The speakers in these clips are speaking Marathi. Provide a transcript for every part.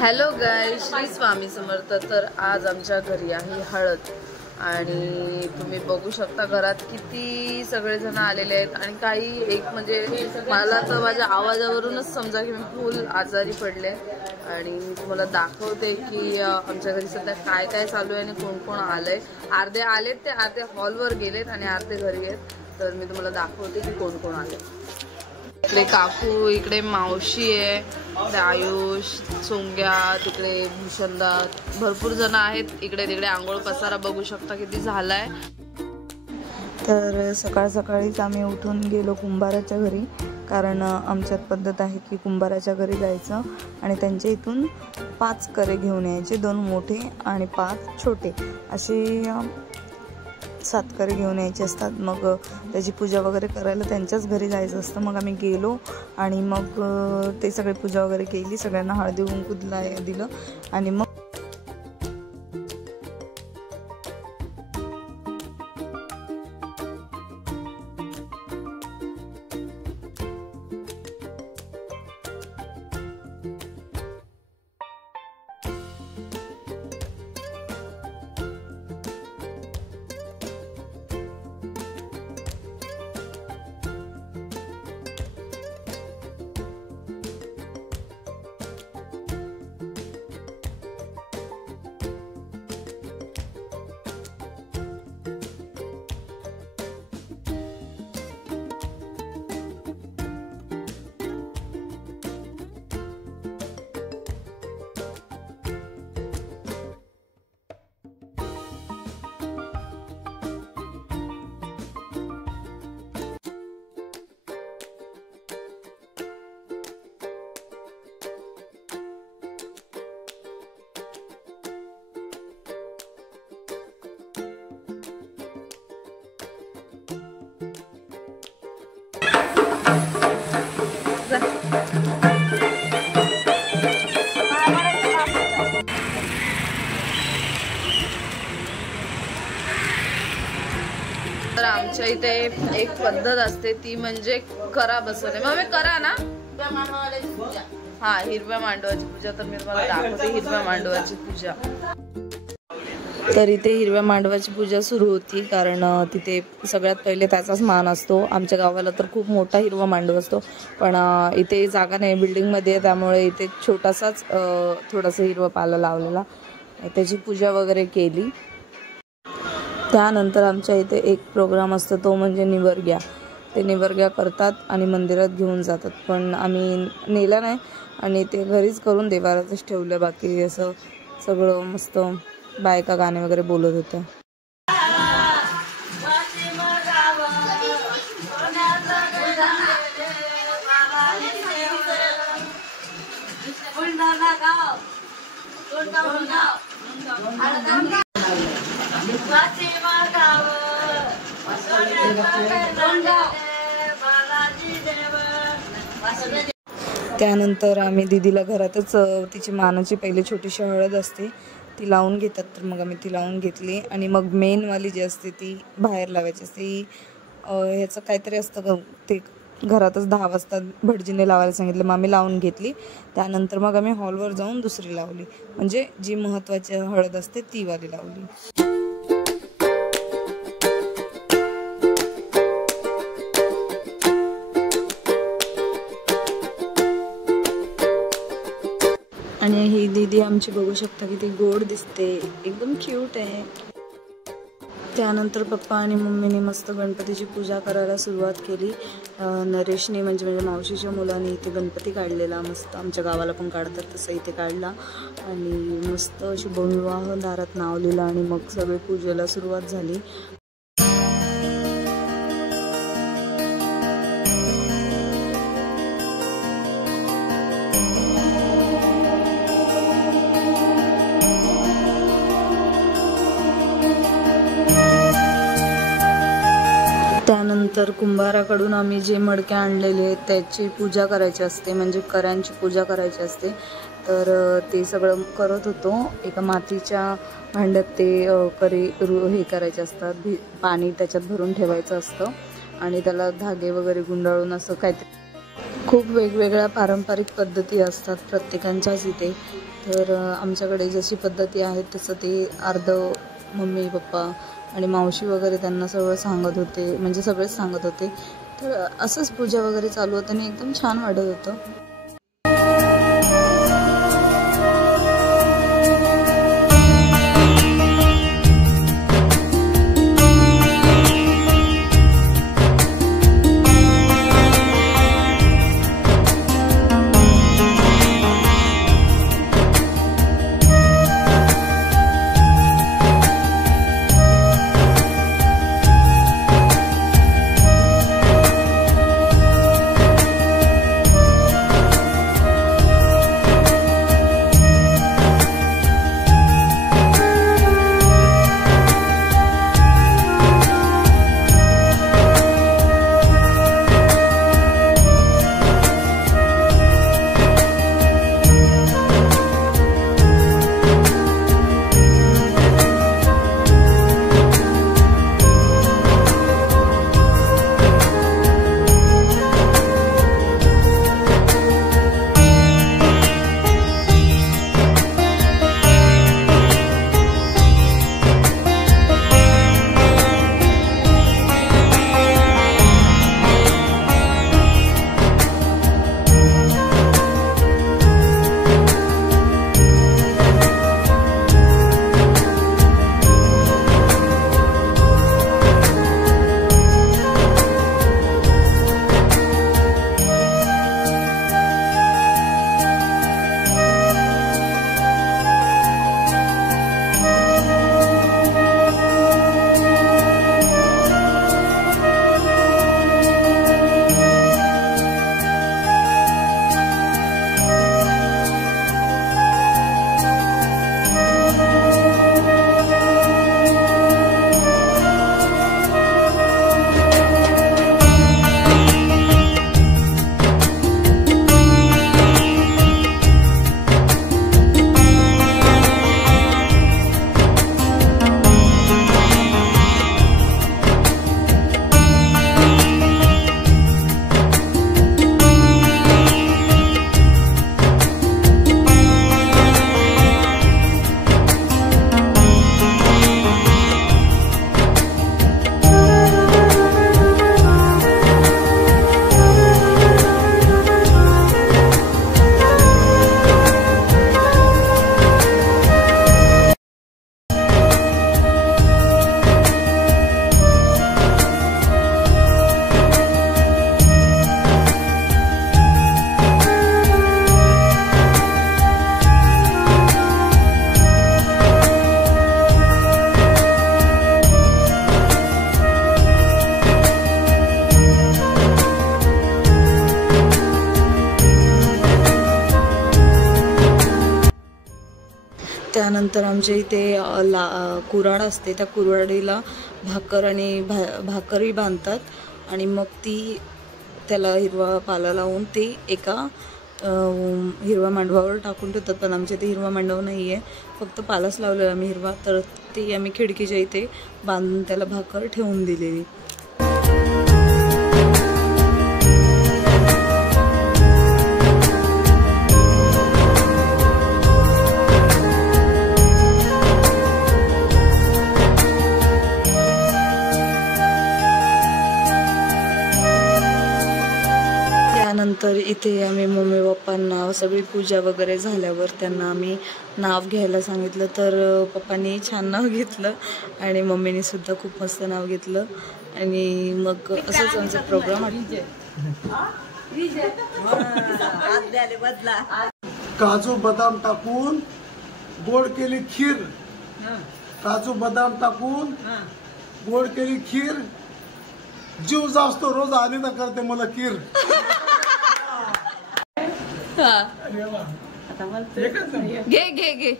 Hello guys, Shri Swami Samarth. तर आज आमच्या घरी आहे हळद आणि तुम्ही बघू शकता घरात किती सगळेजण आलेले आहेत आणि काही एक म्हणजे मला तर माझ्या आवाजावरूनच समजा की मी फुल आजारी पडले आणि मी तुम्हाला दाखवते की आमच्या घरी सध्या काय काय चालू आहे आणि कोण कोण आलंय। अर्धे आलेत ते अर्धे हॉलवर गेलेत आणि अर्धे घरी आहेत। तर मी तुम्हाला दाखवते की कोण कोण आले। इकडे काकू, इकडे मावशी आहे, आयुष, सोंग्या, तिकडे भूषणदा, भरपूर जण आहेत। इकडे तिकडे आंघोळ पसारा बघू शकता किती झालाय। तर सकाळ सकाळीच आम्ही उठून गेलो कुंभाराच्या घरी, कारण आमच्यात पद्धत आहे की कुंभाराच्या घरी जायचं आणि त्यांच्या इथून 5 करे घेऊन यायचे, 2 मोठे आणि 5 छोटे असे 7 करे घेऊन यायचे असतात। मग त्याची पूजा वगैरे करायला त्यांच्याच घरी जायचं असतं। मग आम्ही गेलो आणि मग ते सगळे पूजा वगैरे केली, सगळ्यांना हळदी कुंकू दिलं आणि मग तर आमच्या इथे एक पद्धत असते ती म्हणजे करा बसवणे। मग करा ना, हा हिरव्या मांडवाची पूजा। तर मी तुम्हाला दाखवते हिरव्या मांडवाची पूजा। तर इथे हिरव्या मांडवाची पूजा सुरू होती, कारण तिथे सगळ्यात पहिले त्याचाच मान असतो। आमच्या गावाला तर खूप मोठा हिरवा मांडव असतो, पण इथे जागा नाही, बिल्डिंगमध्ये, त्यामुळे इथे छोटासाच थोडासा हिरवा पाला लावलेला, त्याची पूजा वगैरे केली। त्यानंतर आमच्या इथे एक प्रोग्राम असतो, तो म्हणजे निवर्ग्या। ते निवर्ग्या करतात आणि मंदिरात घेऊन जातात, पण आम्ही नेला नाही आणि ते घरीच करून देवारातच ठेवलं। बाकी असं सगळं मस्त बायका गाणे वगैरे बोलत होत्या। त्यानंतर आम्ही दीदीला घरातच तिची मानाची पहिले छोटीशी हळद असते ती लावून घेतात, तर मग आम्ही ती लावून घेतली आणि मग मेनवाली जी असते ती बाहेर लावायची असते। ह्याचं काहीतरी असतं, ते घरातच 10 वाजता भटजीने लावायला सांगितलं, मग आम्ही लावून घेतली। त्यानंतर मग आम्ही हॉलवर जाऊन दुसरी लावली, म्हणजे जी महत्त्वाची हळद असते ती वाली लावली। आणि ही दीदी आमची बघू शकता की ती गोड दिसते, एकदम क्यूट आहे। त्यानंतर पप्पा आणि मम्मीने मस्त गणपतीची पूजा करायला सुरुवात केली। नरेशने म्हणजे माझ्या मावशीच्या मुलाने इथे गणपती काढलेला मस्त, आमच्या गावाला पण काढतात तसं इथे काढला आणि मस्त शुभविवाह दारात नाव लिहिलं आणि मग सगळे पूजेला सुरुवात झाली। त्यानंतर कुंभाराकडून आम्ही जे मडके आणलेले आहेत त्याची पूजा करायची असते, म्हणजे कर्यांची पूजा करायची असते। तर ते सगळं करत होतो। एका मातीच्या भांड्यात ते करे हे करायचे असतात, पाणी त्याच्यात भरून ठेवायचं असतं आणि त्याला धागे वगैरे गुंडाळून असं काहीतरी खूप वेगवेगळ्या पारंपरिक पद्धती असतात प्रत्येकांच्याच इथे. तर आमच्याकडे जशी पद्धती आहेत तसं ते अर्ध मम्मी पप्पा आणि मावशी वगैरे त्यांना सगळं सांगत होते, म्हणजे सगळेच सांगत होते. तर असंच पूजा वगैरे चालू होतं आणि एकदम छान वाटत होतं. त्यानंतर आमच्या इथे कुऱ्हाड असते, त्या कुऱ्हाडीला भाकर आणि भाकरी बांधतात आणि मग ती त्याला हिरवा पाला लावून ते एका हिरवा मांडवावर टाकून ठेवतात. पण आमच्या इथे हिरवा मांडव नाही आहे, फक्त पालाच लावलेला आम्ही हिरवा. तर ती आम्ही खिडकीच्या इथे बांधून त्याला भाकर ठेवून दिलेली. त्यानंतर इथे आम्ही मम्मी पप्पांना सगळी पूजा वगैरे झाल्यावर त्यांना आम्ही नाव घ्यायला सांगितलं. तर पप्पांनी छान नाव घेतलं आणि मम्मीने सुद्धा खूप मस्त नाव घेतलं. आणि मग असंच आमचा प्रोग्राम काजू बदाम टाकून गोड केली खीर, काजू बदाम टाकून गोड केली खीर, जीव जास्तो रोज आनिता करते मला खीर. घे घे घे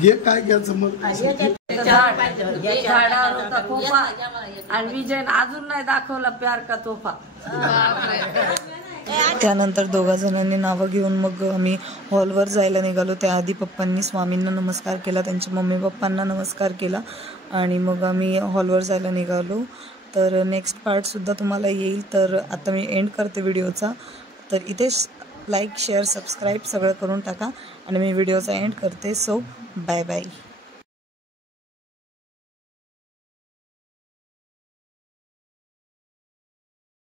घे काय घ्यायचं मग. झाडावर होता खोपा आणि विजयने अजून नाही दाखवला प्यार का तोफा. त्यानंतर दोघा जणांनी नावं घेऊन मग आम्ही हॉलवर जायला निघालो. त्याआधी पप्पांनी स्वामींना नमस्कार केला, त्यांच्या मम्मी पप्पांना नमस्कार केला आणि मग आम्ही हॉलवर जायला निघालो. तर नेक्स्ट पार्टसुद्धा तुम्हाला येईल. तर आता मी एंड करते व्हिडिओचा. तर इथेच लाईक शेअर सबस्क्राईब सगळं करून टाका आणि मी व्हिडिओचा एंड करते. So bye bye.